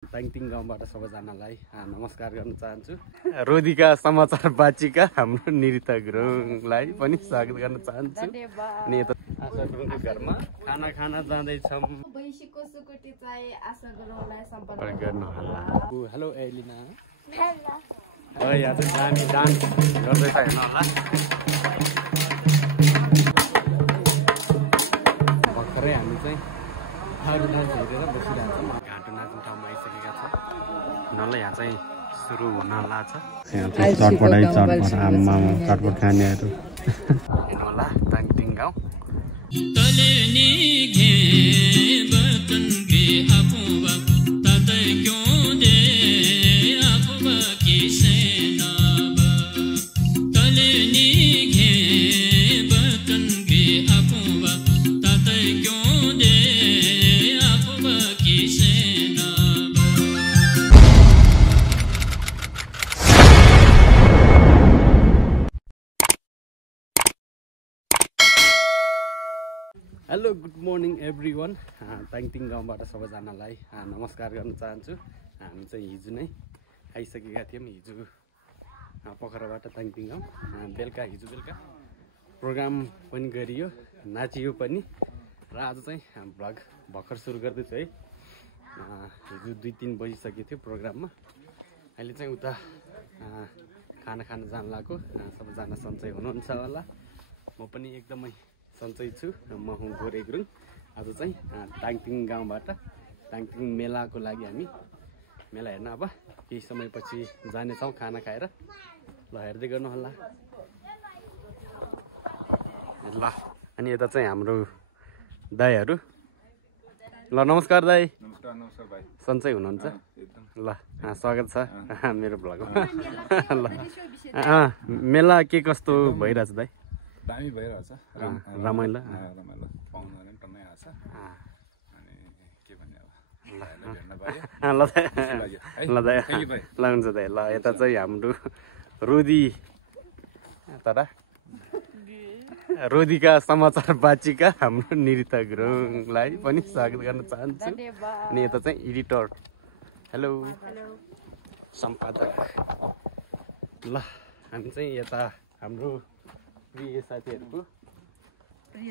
ताङतिङ गाउँबाट सबैजनालाई नमस्कार गर्न चाहन्छु। रोदीका समाचार बाचिका हाम्रो निरिता गुरुङलाई पनि स्वागत गर्न चाहन्छु। अनि यता आशा गुरुङको घरमा खाना खान जाँदैछौँ। बैसीको सुकुटी चाहिँ आशा गुरुङलाई सम्पर्क गर्नुहोला। हेलो एलिना। हेलो। यहाँ चाहिँ दामी डान्स गर्दैछ हेर्नु होला। भर्खरै हामी चाहिँ अरू डान्स हेरेर बसिरहेको छौँ। घाँटो नाच्ने ठाउँमा आइसकेका छौँ। नल यहाँ चाहिँ सुरु हुन लाग्छ। यहाँ चाहिँ चटपट आमा चटपट खानेहरू हेर्नु होला। ताङतिङ गाउँ hello good morning everyone. Tangting गाउँबाट सबैजनालाई नमस्कार गर्न चाहन्छु। हामी चाहिँ हिजो नै आइसकेका थियौँ। हिजो पोखराबाट ताङतिङ गाउँ हिजो बेलुका प्रोग्राम पनि गरियो, नाचियो पनि र आज चाहिँ भ्लग भर्खर सुरु गर्दैछु है। हिजो 2-3 बजिसकेको थियो प्रोग्राममा। अहिले चाहिँ उता खाना खान जान लागेको। सबैजना सन्चै हुनुहुन्छ होला। म पनि एकदमै सन्चै छु। म हुँ गोरे गुरुङ। आज चाहिँ ताङतिङ गाउँबाट ताङतिङ मेलाको लागि हामी मेला हेर्न अब केही समयपछि जानेछौँ खाना खाएर। ल हेर्दै गर्नु होला। ल अनि यता चाहिँ हाम्रो दाईहरू। ल नमस्कार दाई। नमस्कार भाइ। सन्चै हुनुहुन्छ? ल स्वागत छ मेरो भ्लगमा। ल मेला के कस्तो भइरहेछ दाई? दामी भइरहेछ। रमाइलो पाउनु पनि टन्नै आछ। अनि के भन्ने ल अब दाइ ल हुन्छ दाइ। ल यता चाहिँ हाम्रो रोदी रोदीका समाचार बाचिका हाम्रो निरिता गुरुङलाई पनि स्वागत गर्न चाहन्छु। अनि यता चाहिँ एडिटर। हेलो सम्पादक। ल हामी चाहिँ यता हाम्रो प्रिय साथीहरूको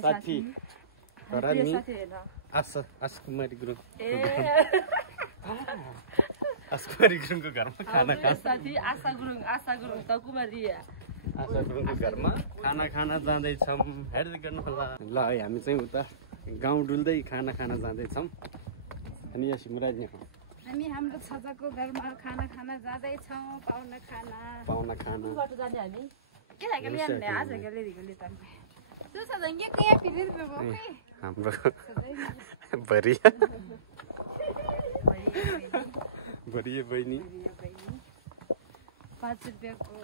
साथी रानी आशा कुमारी गुरुङ गुरुङको घरमा खाना आशा गुरुङ त कुमारी आशा गुरुङको घरमा खाना खान जाँदैछौँ। हेर्दै गर्नु होला। ल है हामी चाहिँ उता गाउँ डुल्दै खाना खान जाँदैछौँ। अनि यहाँ सिमराज हामी हाम्रो छजाको घरमा खाना खान जाँदैछौँ। पाहुना खाना जाने हामी के लाग्यो ल्यान्ने आज गले दिगले त त्यो छजन के कहाँ फिरेर गयो हाम्रो बरिया बहिनी 5 रुपैयाँको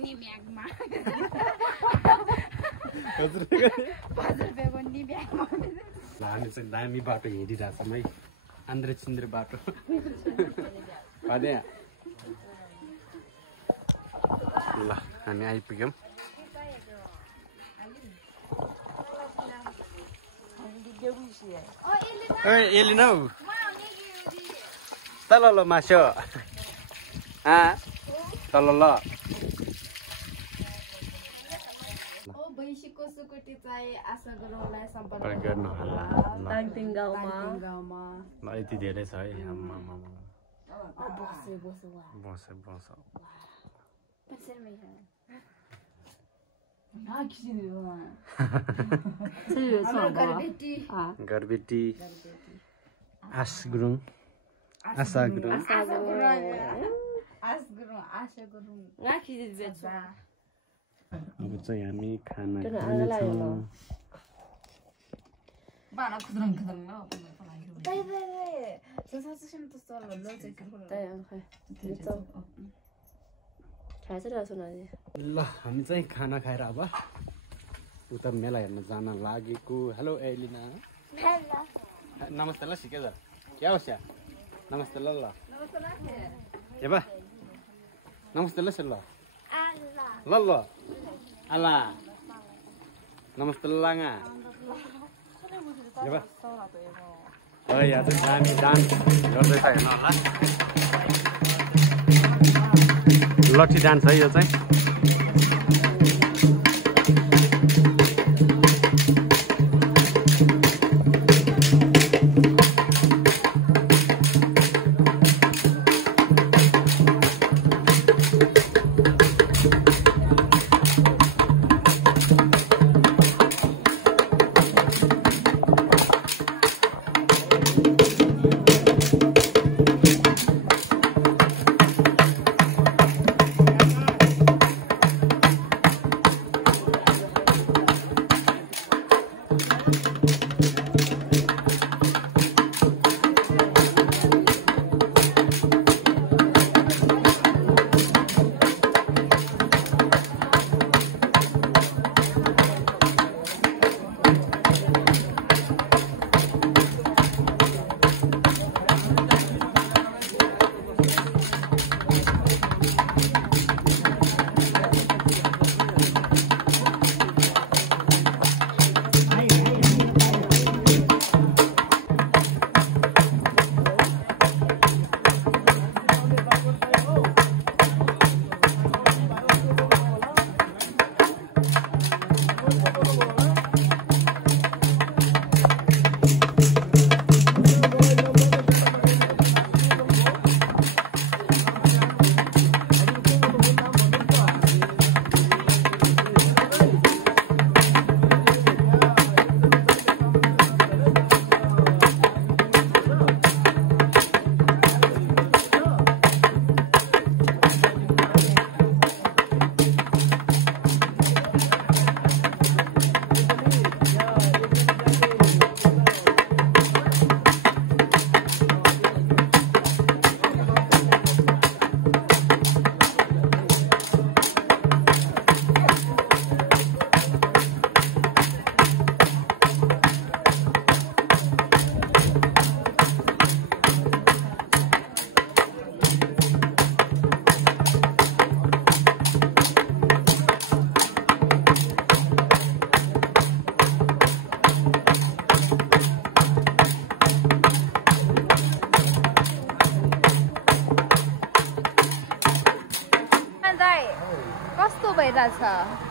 निम्यागमा 5 रुपैयाँको निम्यागमा। हामी चाहिँ दामी बाटो हिँडिरहेछौँ है। आन्द्रे छिन्द्रे बाटो। ल हामी आइपुग्यौँ। एलिना हौ तल ल मासो तल ल। बैसीको सुकुटी चाहिँ आशा गुरुङलाई सम्पर्क गर्नुहोला। ताङतिङ गाउँमा ल यति धेरै छ है। बस घरबेटी आश गुरुङ आशा गुरुङ अब चाहिँ हामी खाना खानेछौँ। ल हामी चाहिँ खाना खाएर अब उता मेला हेर्न जान लागेको। हेलो एलिना। नमस्ते ल सिके जा क्या होस् नमस्ते ल ल एबा नमस्ते ल ल ल ल आला नमस्ते लाङा एबा यहाँ चाहिँ दामी डान्स गर्दैछ हेर्नु होला लट्ठी डान्स है यो चाहिँ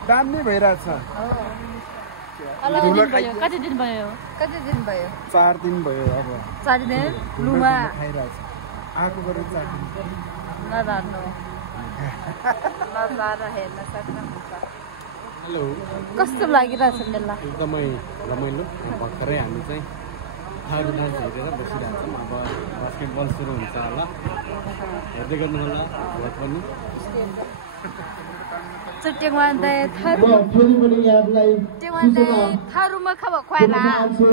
दामी भइरहेछ कति दिन भयो 4 दिन भयो अब 4 दिन लुमा खाइरहेछ आको गरे 4 दिन नरानो नजारा हेर्न सक्नुहुन्छ हेलो कस्तो लागिरहेछ मेला एकदमै रमाइलो भर्खरै हामी चाहिँ थारू डान्स हेरेर बसिरहेको छौँ अब बास्केटबल सुरु हुन्छ होला हेर्दै गर्नु होला भोट पनि Tingwanda Tharu Tharuma Kaba Quana.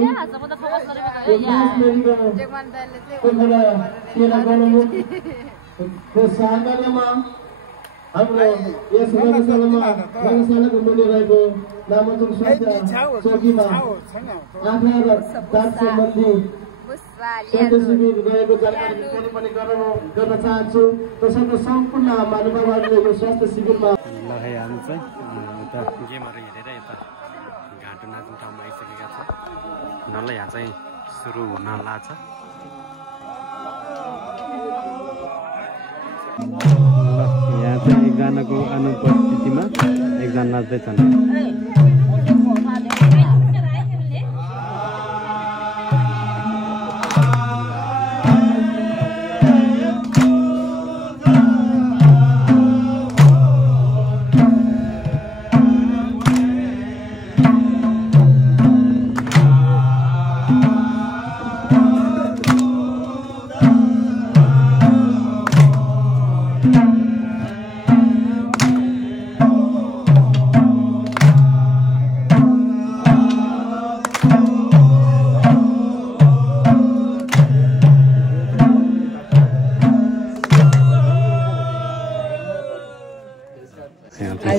Yeah, some of the focus on हाम्रो यस गाउँसभामा गाउँसभाको मूल्य रहेको नामचुङ स्वास्थ्य चौकीमा 8,000 सम्बन्धी स्वास्थ्य शिविर रहेको जानकारी पनि गर्न चाहन्छु। त्यसैले सम्पूर्ण महानुभावहरूले यो स्वास्थ्य शिविरमा ल है हामी चाहिँ उता गेमहरू हेरेर यता घाँटो नाच्ने ठाउँमा आइसकेका छौँ। ल यहाँ चाहिँ सुरु हुन लाग्छ। यहाँ चाहिँ एकजनाको अनुपस्थितिमा एकजना नाच्दैछन्।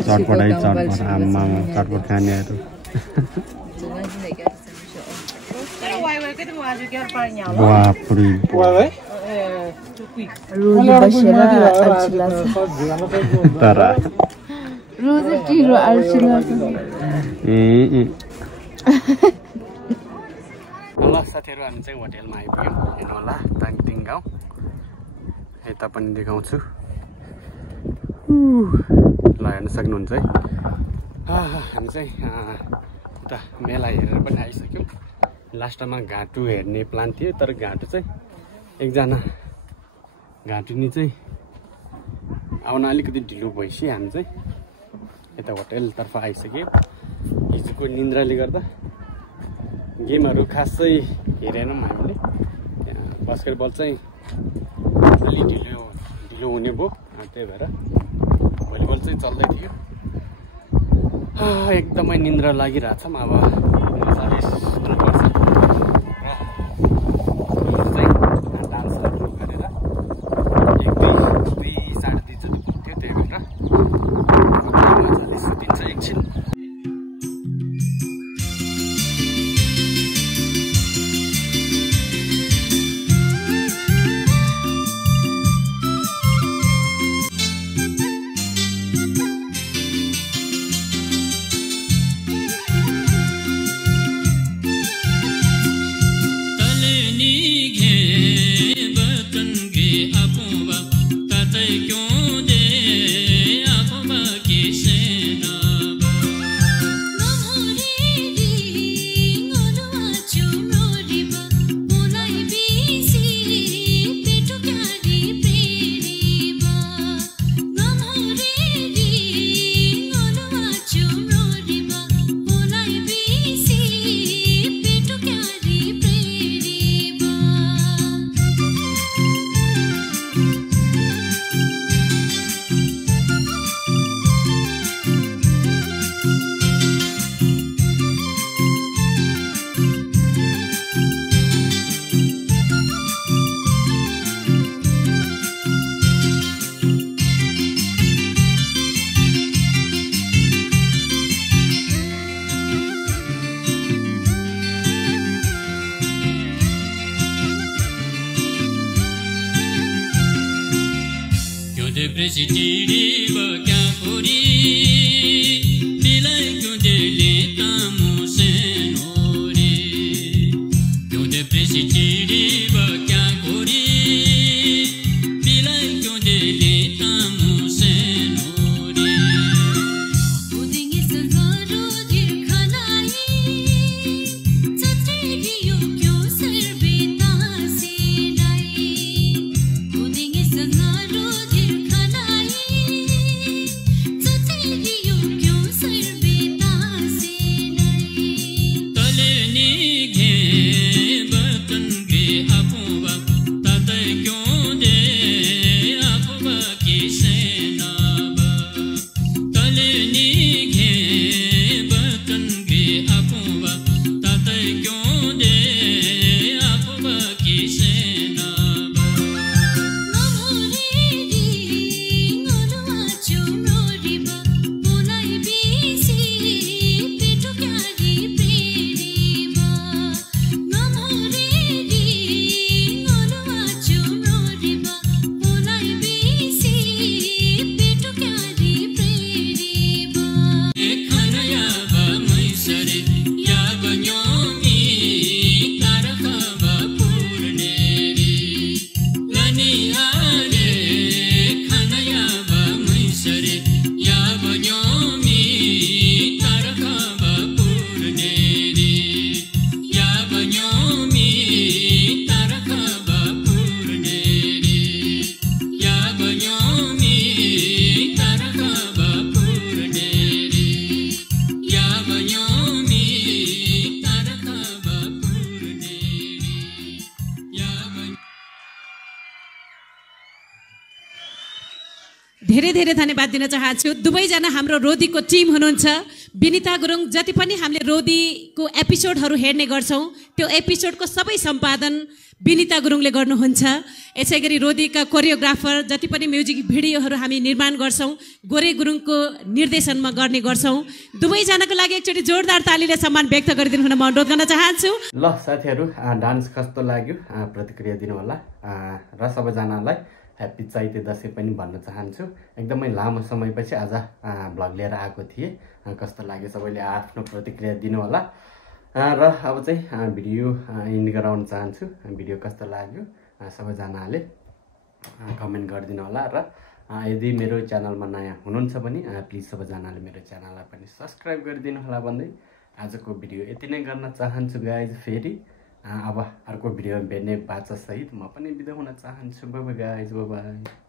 चटपट है चटपट आमा चटपट खानेहरू ल साथीहरू हामी चाहिँ होटेलमा आइपुग्यौँ हेर्नु होला ताङतिङ गाउँ यता पनि देखाउँछु ल हेर्न सक्नुहुन्छ है हामी चाहिँ उता मेला हेरेर पनि आइसक्यौँ लास्टमा घाँटु हेर्ने प्लान थियो तर घाँटु चाहिँ एकजना घाँटुनी चाहिँ आउन अलिकति ढिलो भएपछि हामी चाहिँ यता होटेलतर्फ आइसक्यौँ हिजोको निन्द्राले गर्दा गेमहरू खासै हेरेनौँ हामीले बास्केटबल चाहिँ अलि ढिलो हुने भयो त्यही भएर भलिबल चाहिँ चल्दै थियो एकदमै निन्द्रा लागिरहेछ अब मजाले सुत्नुपर्छ र चाहिँ डान्सलाई सुरु गरेर 1-2 साढे 2 जति पुग्थ्यो त्यही भएर मजाले सुतिन्छ एकछिन धेरै धेरै धन्यवाद दिन चाहन्छु। दुवैजना हाम्रो रोदीको टिम हुनुहुन्छ। विनिता गुरुङ, जति पनि हामीले रोदीको एपिसोडहरू हेर्ने गर्छौँ त्यो एपिसोडको सबै सम्पादन विनिता गुरुङले गर्नुहुन्छ। यसै गरी रोदीका कोरियोग्राफर जति पनि म्युजिक भिडियोहरू हामी निर्माण गर्छौँ गोरे गुरुङको निर्देशनमा गर्ने गर्छौँ। दुवैजनाको लागि एकचोटि जोरदार तालीले सम्मान व्यक्त गरिदिनु हुन म अनुरोध गर्न चाहन्छु। ल साथीहरू, डान्स कस्तो लाग्यो प्रतिक्रिया दिनु होला र सबैजनालाई ह्याप्पी चैते दसैँ पनि भन्न चाहन्छु। एकदमै लामो समयपछि आज भ्लग लिएर आएको थिएँ। कस्तो लाग्यो सबैले आफ्नो प्रतिक्रिया दिनु होला। र अब चाहिँ भिडियो इन्ड गराउन चाहन्छु। भिडियो कस्तो लाग्यो सबैजनाले कमेन्ट गरिदिनु होला र यदि मेरो च्यानलमा नयाँ हुनुहुन्छ भने प्लिज सबैजनाले मेरो च्यानललाई पनि सब्सक्राइब गरिदिनु होला भन्दै आजको भिडियो यति नै गर्न चाहन्छु गाइज। फेरि अब अर्को भिडियोमा भेट्ने बाचासहित म पनि बिदा हुन चाहन्छु। Bye bye guys, bye bye.